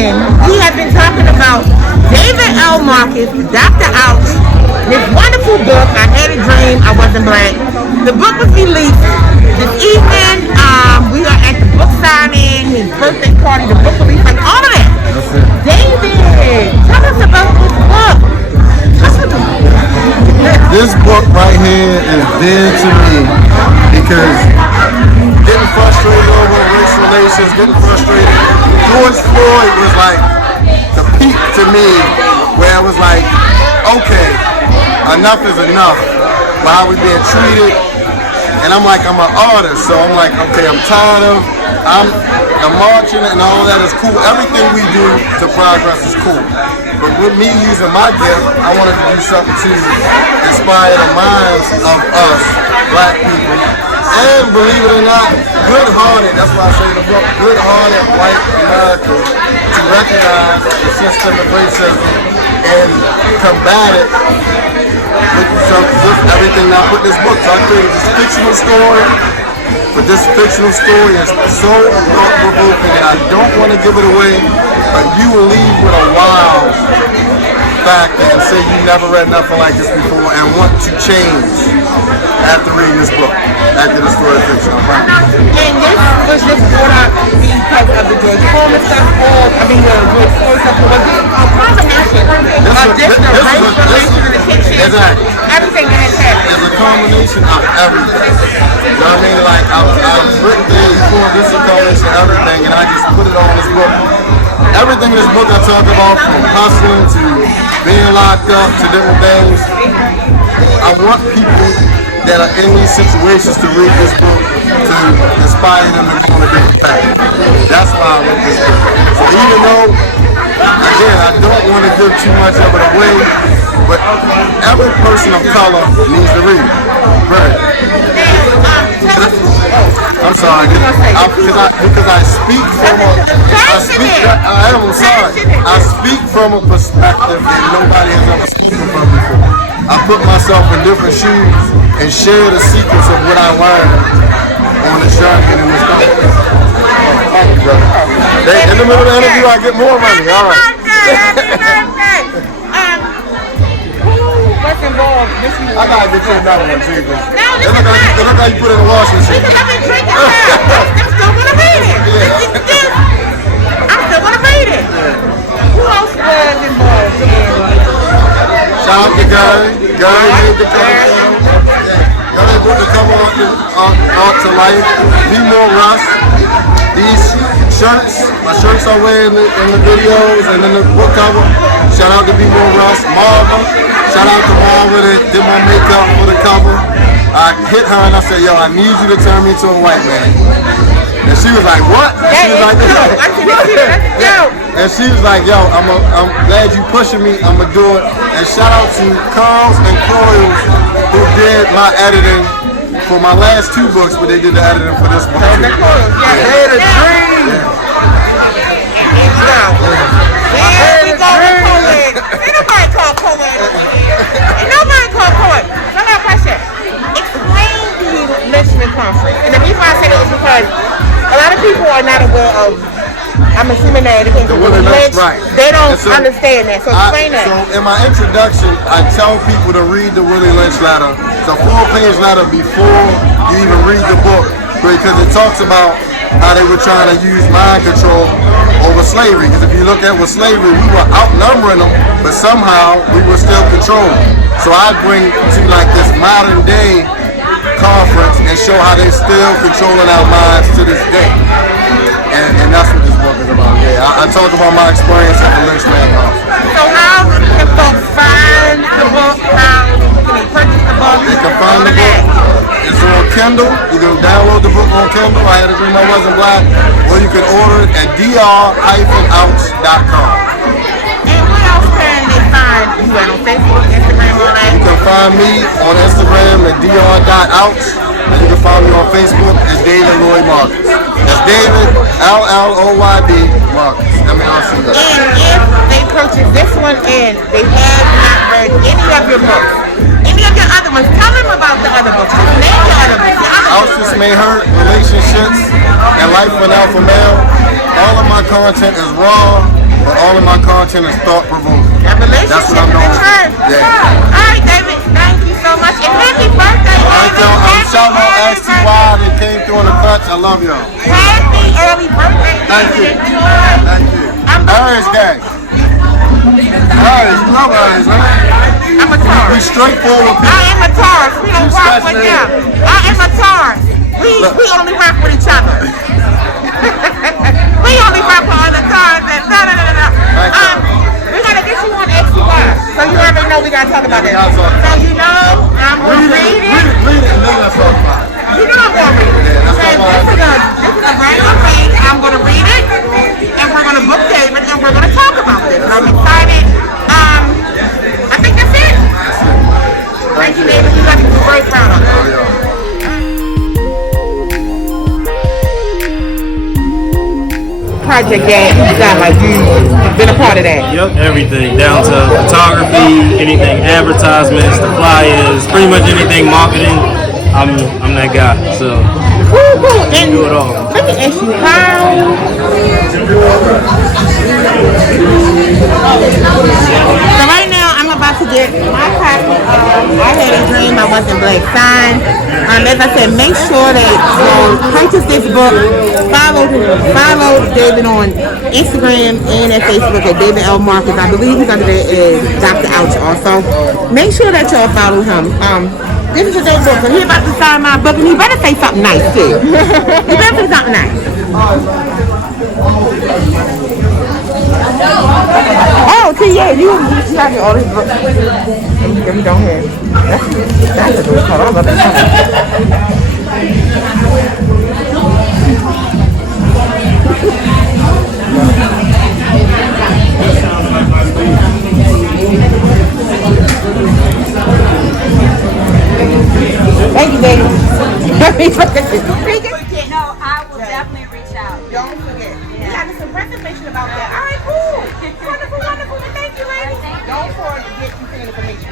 evening, we have been talking about David L. Marcus, Dr. Ouch, this wonderful book, I Had a Dream, I Wasn't Black. The book was released this evening. We are at the book signing, his birthday party, the book release, like all of that. David, tell us about this book. This book right here is dear to me because getting frustrated over race relations, getting frustrated. George Floyd was like the peak to me, where it was like, okay, enough is enough. But how we being treated, and I'm like, I'm an artist, so I'm like, okay, I'm tired of, I'm marching and all that is cool. Everything we do to progress is cool. But with me using my gift, I wanted to do something to inspire the minds of us, black people. And believe it or not, good-hearted, that's why I say in the book, good-hearted white America to recognize the system of racism and combat it with everything I put in this book. So I created this fictional story. But this fictional story is so thought-provoking and I don't want to give it away, but you will leave with a wow factor and say you never read nothing like this before and want to change after reading this book, after the story of fiction. And this was just brought up because of the George Foreman stuff, the George Floyd stuff, was this a combination of just the race relation in the kitchen, exactly. Everything that has happened. It's a combination of everything. You know what I mean? Like, I've written things before, this is a combination of everything, and I just put it all in this book. Everything in this book I talk about, from hustling to being locked up to different things. I want people that are in these situations to read this book to inspire them to go on a different path. That's why I wrote this book. So even though, again, I don't want to give too much of it away, but every person of color needs to read. Right. I'm sorry, because I speak from I speak from a perspective that nobody has ever spoken from before. I put myself in different shoes and share the secrets of what I learned on the journey and in this country. Thank you, brother. In the middle of the interview, I get more money. All right. What's involved? I gotta get you another one, too. No, this is not. Look how you put it in the washing machine. Because I've been drinking now. I'm still gonna read it. I'm still gonna read it. Who else was involved in? Shout out to Gary. Gary made the cover. Gary put the cover out to life. Be More Russ. These shirts, my shirts I wear in the videos and in the book cover. Shout out to Be More Russ. Marva. Shout out to Marva that did my makeup for the cover. I hit her and I said, yo, I need you to turn me into a white man. And she was like, what? And she was like, and she was like, yo, I'm glad you pushing me. I'm gonna do it. And shout out to Carls and Coils who did my editing for my last two books, but they did the editing for this book. I had a dream. Ain't nobody called Poet. Ain't nobody called Poet. So I got a question. Explain the lynchment conference. And the reason why I say that is because a lot of people are not aware of, I'm assuming that it the Willie Lynch, right. They don't understand that. So explain that. So in my introduction, I tell people to read the Willie Lynch letter. It's a 4-page letter before you even read the book, because it talks about how they were trying to use mind control over slavery. Because if you look at with slavery, we were outnumbering them, but somehow we were still controlling. So I bring to like this modern day conference and show how they're still controlling our minds to this day. And that's what this book is about. Yeah, I talk about my experience at the Lynchman conference. So how can folks find the book? How can they purchase the book? They can find the book. It's on Kindle. You can download the book on Kindle. I Had a Dream I Wasn't Black. Or you can order it at dr-ouch.com. And what else can they find you at on Facebook, Instagram, all that? You can find me on Instagram at dr.ouch. And you can find me on Facebook as David Lloyd Marcus. That's David L-L-O-Y-D Marcus. M-A-R-C. And if they purchase this one and they have not read any of your books, any of your other ones, tell them about the other books. Just name your other books. Auschwitz May Hurt, Relationships, and Life with Alpha Male. All of my content is raw, but all of my content is thought-provoking. That's what I'm doing. Yeah. All right, David. Thank you so much. And happy birthday, David. I'm shouting out XTY that came through in the clutch. I love y'all. Happy early birthday, David. Thank you. Aries gang. Aries, you love Aries, right? I'm a Taurus. We straightforward people. I am a Taurus. We don't rock with them. I am a Taurus. We only rock with each other. We only rock with other Taurus. No. We gotta get you on XY. So you already know we gotta talk about that. So you know I'm gonna read it. Read it and then let's talk about it. You know I'm gonna read it. This is a random page. I'm gonna read it, and we're gonna book David, and we're gonna talk about this. And I'm excited. I think that's it. Thank you, David. You got to be very proud of it. Project that you got, like you've been a part of that. Yep, everything down to photography, anything advertisements, the flyers, pretty much anything marketing. I'm that guy. So And do it all. let me ask you how. So right now I'm about to get my copy of I Had a Dream I Wasn't Black signed. As I said, make sure that you purchase this book. Follow David on Instagram and at Facebook at David L. Marcus. I believe he's under there is Dr. Ouch also. Make sure that y'all follow him. This is a great book, and he's about to sign my book, and he better say something nice too. He better say something nice. Oh, see, yeah, you got all these books. Let me go ahead. That's a good color. I love that color. Thank you, baby. No, I will definitely reach out. Don't forget. You got some information about that. All right, cool. Wonderful. Thank you, lady. Don't forget to get some information.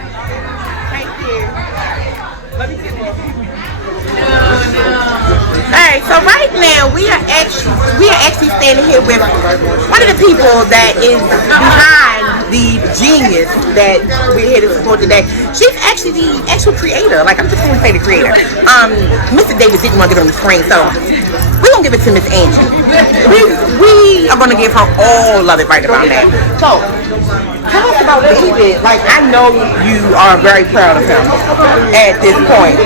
Thank you. Let me get more. Alright, so right now we are actually standing here with one of the people that is behind the genius that we're here to support today. She's actually the actual creator. Like, I'm just going to say the creator. Mr. Davis didn't want to get on the screen, so we're going to give it to Miss Angie. We are going to give her all of it right about now. So, tell us about David. Like, I know you are very proud of him at this point.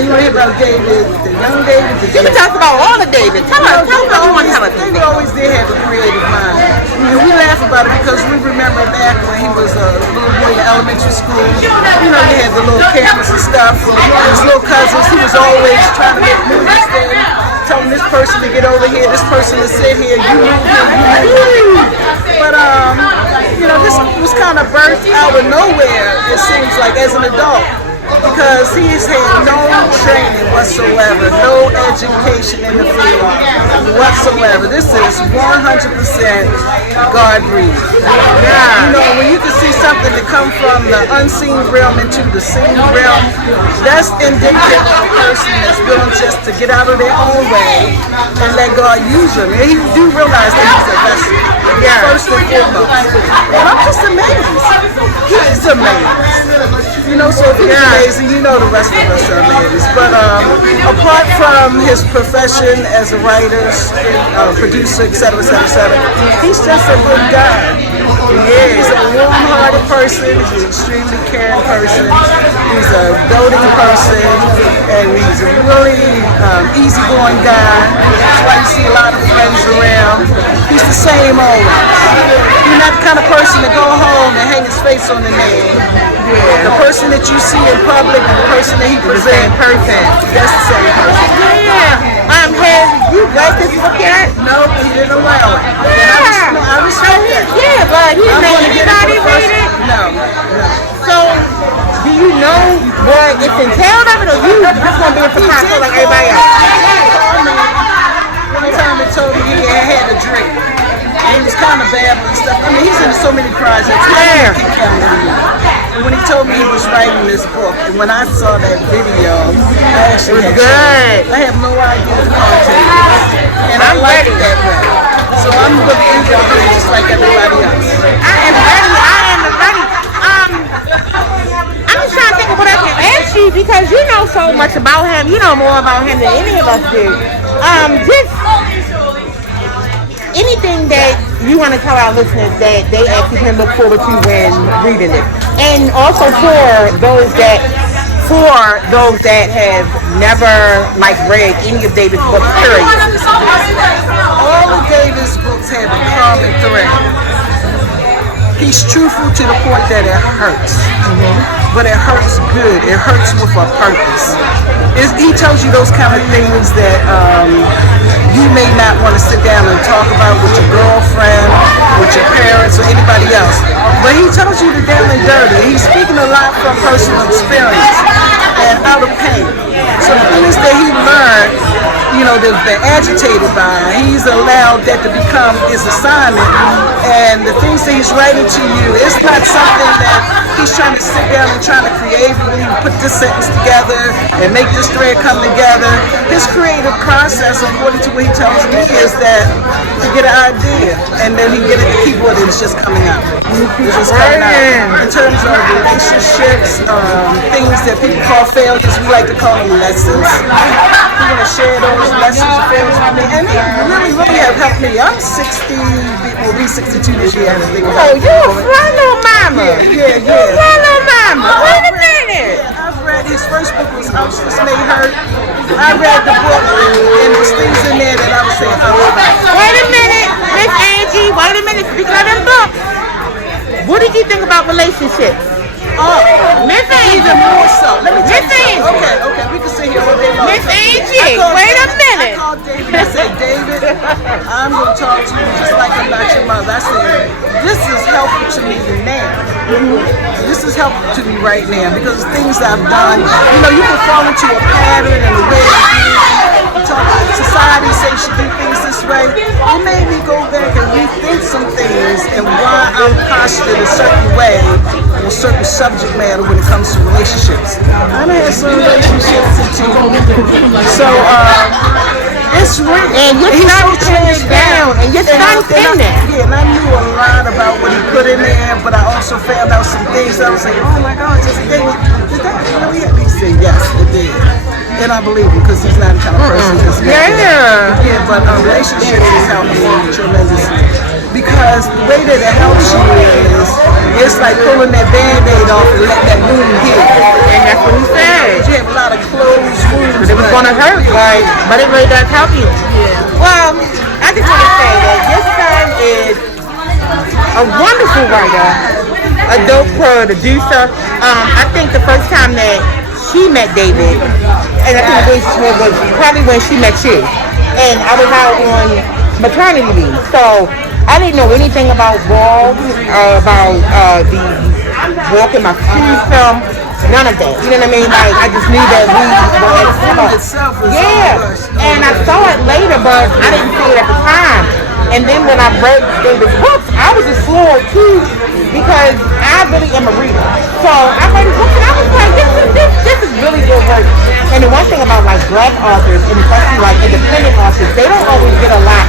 You want to hear about David, the young David? You can talk about all of David. Tell us what you want to tell us. David always did have a creative mind. And we laugh about it because we remember back when he was a little boy in elementary school. You know, he had the little cameras and stuff. His little cousins, he was always trying to make movies then, telling this person to get over here, this person to sit here, you move here, you move here. But, you know, this was kind of birthed out of nowhere, it seems like, as an adult. Because he's had no training whatsoever, no education in the field whatsoever. This is 100% God-breathed. You know, when you can see something that come from the unseen realm into the seen realm, that's indicative of a person that's willing just to get out of their own way and let God use them. And you do realize that he's a vessel, first and foremost. And I'm just amazed. He's amazed. You know, so if he's amazing, you know the rest of us are amazed. But apart from his profession as a writer, producer, etc., he's just a good guy. He's a warm-hearted person. He's an extremely caring person. He's a doting person, and he's a really easygoing guy. That's why you see a lot of friends around. He's the same always. He's not the kind of person to go home and hang his face on the nail. The person that you see in public and the person that he presents, that's the same person. Have you read this book yet? No, he didn't allow it. I respect that. Yeah, but he made anybody read it? No. So, do you know what it's entailed of it, or you just want to be a photographer like everybody else? One time he told me he had a drink. And he was kind of bad and stuff. I mean, he's in so many projects. And when he told me he was writing this book, and when I saw that video, I actually had no idea the content. And I like it that way. So I'm going to be independent just like everybody else. I am ready. I'm just trying to think of what I can ask you because you know so much about him. You know more about him than any of us do. Just anything that you want to tell our listeners that they actually can look forward to when reading it, and also for those that have never read any of David's books. Period. All of David's books have a common thread. He's truthful to the point that it hurts. But it hurts good. It hurts with a purpose. He tells you those kind of things that you may not want to sit down and talk about with your girlfriend, with your parents, or anybody else. But he tells you the down and dirty. And he's speaking a lot from personal experience and out of pain. So the things that he learned, that's been agitated by, he's allowed that to become his assignment. And the things that he's writing to you, it's not something that he's trying to sit down and trying to creatively put this sentence together and make this thread come together. His creative process, according to what he tells me, is that to get an idea and then he get at the keyboard and it's just coming out. It's just coming out. In terms of relationships, things that people call failures, we like to call them lessons. We're going to share those lessons and failures with me. And they really, really have helped me. I'm 60, will be 62 this year. Oh, you a fly little mama. Yeah. You a fly little mama. Wait a minute. I've read his first book was Ouch, This May Hurt. I read the book and there's things in there that I was saying, wait a minute, Miss Angie. Wait a minute. Speaking of them books, what did you think about relationships? oh, Miss Angie. even more so. Let me tell Miss you something. Angie. Okay, we can sit here all day long. Miss Angie, wait a minute. I called David and said, David, I'm going to talk to you just like I'm not your mother. I said, this is helpful to me now. This is helpful to me right now because of things I've done. You can fall into a pattern and a way of being. Society says you should do things this way. It made me go back and rethink some things and why I'm postured a certain way on a certain subject matter when it comes to relationships. I've had some relationships too. So, it's real. And your son pinned it down. And your son pinned it. Yeah, and I knew a lot about what he put in there, but I also found out some things that I was like, oh my God, did that really happen? He said, yes, it did. And I believe him because he's not the kind of person that's Yeah, but relationships has helped me tremendously. Because the way that it helps you is, it's like pulling that Band-Aid off and let that wound heal. And that's what he said. You have a lot of closed wounds. But it was going to hurt, but it really does help you. Yeah. Well, I just want to say that your son is a wonderful writer, a dope producer. I think the first time that she met David, and I think this was probably when she met you, and I was out on maternity leave, so I didn't know anything about walls, about the Walk in My Shoes film, none of that. You know what I mean? I just knew that we were at school. Yeah, and I saw it later, but I didn't see it at the time. And then when I read David's books, I was just floored too, because I really am a reader. So I read his books and I was like, this is really good work. And the one thing about Black authors, and especially independent authors, they don't always get a lot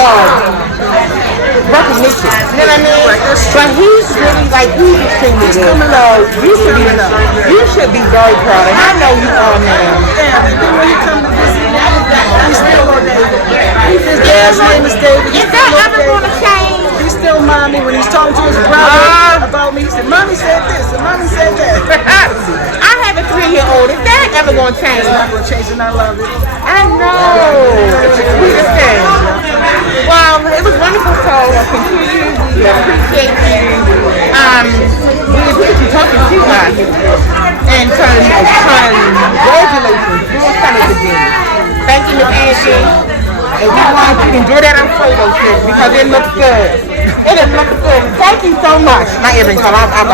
of recognition. You know what I mean? But he's really he's extremely good. So you should be very proud. And I know you are now. Yeah, and then when he comes to visit me, he's still on David. His dad's name is David. Is that ever going to change? He still mommy when he's talking to his brother about me. He said, Mommy said this and Mommy said that. I have a 3-year-old. Is that ever going to change? It's not going to change and I love it. I know. It's the sweetest thing. Well, it was wonderful to continue. We appreciate you. We appreciate you talking to us. And congratulations. You're kind of beginning. Thank you, Miss Angie. And we want you to enjoy that Alfredo shit because it looks good. It looks good. Thank you so much. Not even because I'm